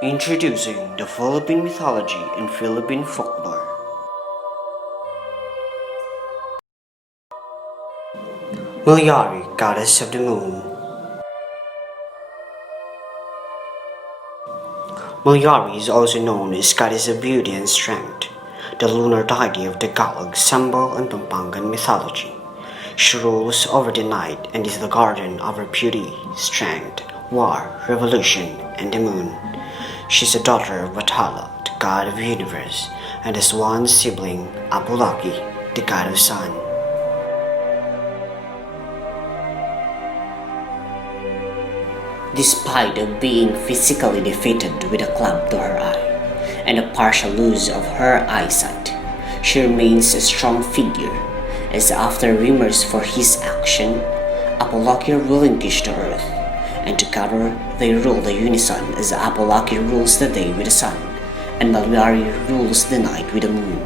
Introducing the Philippine Mythology and Philippine Folklore. Mythology, Goddess of the Moon. Mythology is also known as Goddess of Beauty and Strength, the lunar deity of Tagalog, Sambal, and Pampangan mythology. She rules over the night and is the guardian of her beauty, strength, war, revolution, and the moon. She is the daughter of Bathala, the god of the universe, and has one sibling, Apolaki, the god of sun. Despite of being physically defeated with a club to her eye and a partial loss of her eyesight, she remains a strong figure, as after remorse for his action, Apolaki relinquished the earth, and together they rule the unison as Apolaki rules the day with the sun, and Malyari rules the night with the moon.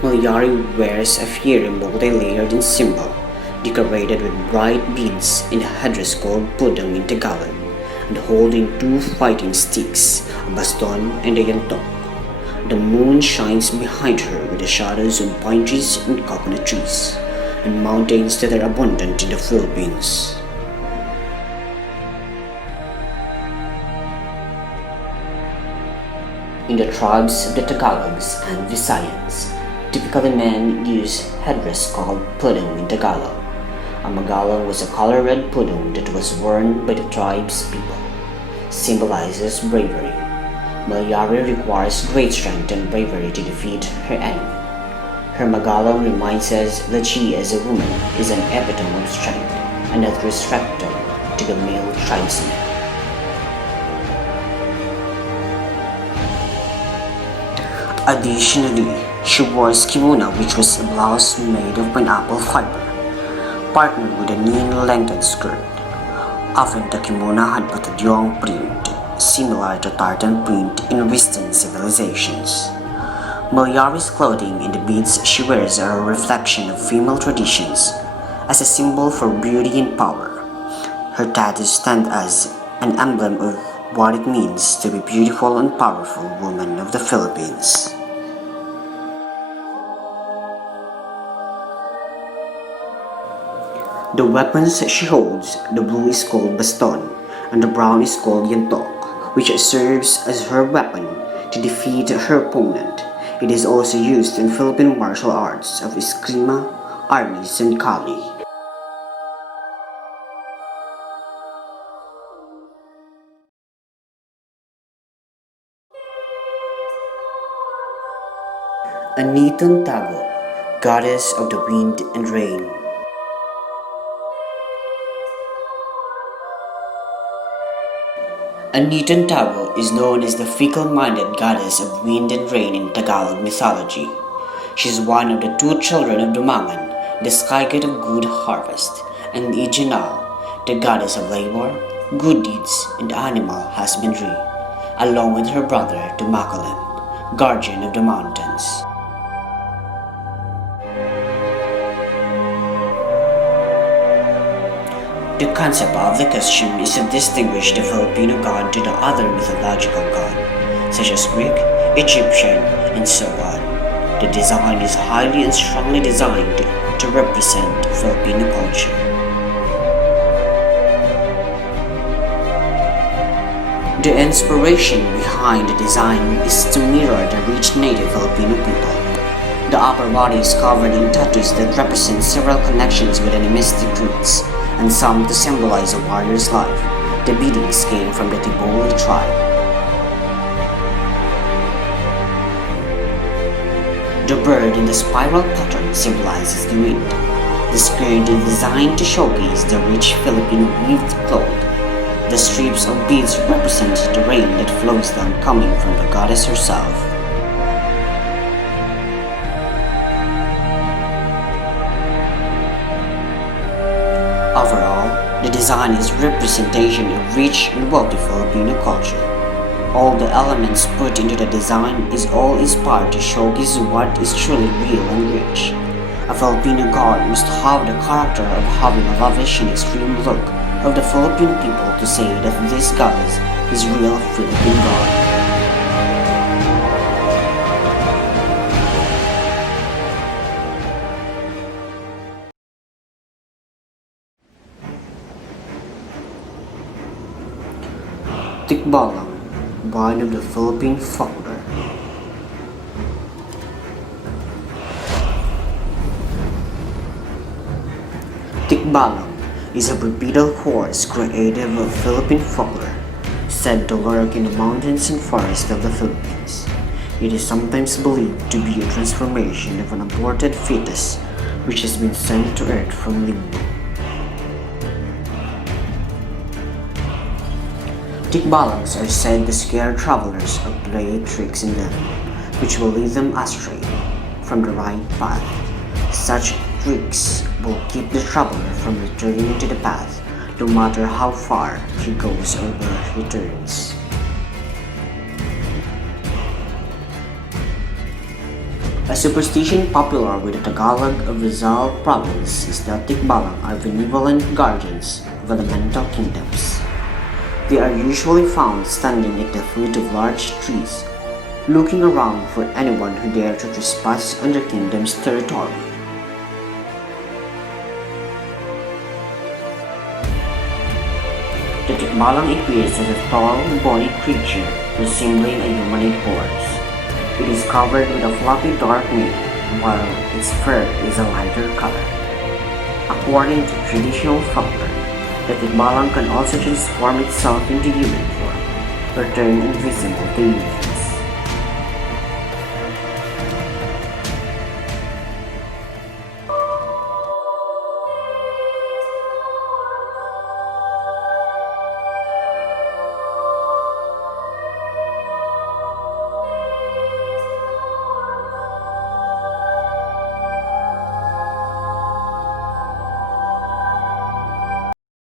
Malyari wears a fiery multi-layered symbol, decorated with bright beads in a headdress called pudong in Tagalog, and holding two fighting sticks, a baston and a yantok. The moon shines behind her with the shadows of pine trees and coconut trees, and mountains that are abundant in the Philippines. In the tribes of the Tagalogs and Visayans, typically men use headdress called pudong in Tagalog. A magalang was a color red pudong that was worn by the tribe's people. Symbolizes bravery. Malyari requires great strength and bravery to defeat her enemy. Her magalang reminds us that she as a woman is an epitome of strength and not restricted to the male tribesmen. Additionally, she wore kimono, which was a blouse made of pineapple fiber, partnered with a knee-lengthened skirt. Often the kimono had patadyong print, similar to tartan print in Western civilizations. Malyari's clothing and the beads she wears are a reflection of female traditions, as a symbol for beauty and power. Her tattoos stand as an emblem of what it means to be beautiful and powerful woman of the Philippines. The weapons she holds, the blue is called baston, and the brown is called yantok, which serves as her weapon to defeat her opponent. It is also used in Philippine martial arts of eskrima, arnis, and kali. Anitong Tago, goddess of the wind and rain. Anitong Tago is known as the fickle-minded goddess of wind and rain in Tagalog mythology. She is one of the two children of Dumangan, the sky god of good harvest, and Ijanal, the goddess of labor, good deeds, and animal husbandry, along with her brother Dumakulan, guardian of the mountains. The concept of the costume is to distinguish the Filipino god to the other mythological god, such as Greek, Egyptian, and so on. The design is highly and strongly designed to represent Filipino culture. The inspiration behind the design is to mirror the rich native Filipino people. The upper body is covered in tattoos that represent several connections with animistic roots, and some to symbolize a warrior's life. The beadings came from the Tiboli tribe. The bird in the spiral pattern symbolizes the wind. The skirt is designed to showcase the rich Filipino weaved cloth. The strips of beads represent the rain that flows down coming from the goddess herself. Overall, the design is representation of rich and wealthy Filipino culture. All the elements put into the design is all inspired to showcase what is truly real and rich. A Filipino god must have the character of having a lavish and extreme look of the Philippine people to say that this goddess is real Philippine god. Tikbalang, one of the Philippine folklore. Tikbalang is a bipedal horse creative of Philippine folklore, said to lurk in the mountains and forests of the Philippines. It is sometimes believed to be a transformation of an aborted fetus which has been sent to Earth from limbo. Tikbalangs are said to scare travelers or play tricks in them, which will lead them astray from the right path. Such tricks will keep the traveler from returning to the path, no matter how far he goes or where he turns. A superstition popular with the Tagalog of Rizal province is that Tikbalang are benevolent guardians of elemental kingdoms. They are usually found standing at the foot of large trees, looking around for anyone who dare to trespass on their kingdom's territory. The Tikbalang appears as a tall, bony creature resembling a humanoid horse. It is covered with a fluffy dark mane, while its fur is a lighter color. According to traditional folklore, the Tikbalang can also transform itself into human form or turn invisible to you.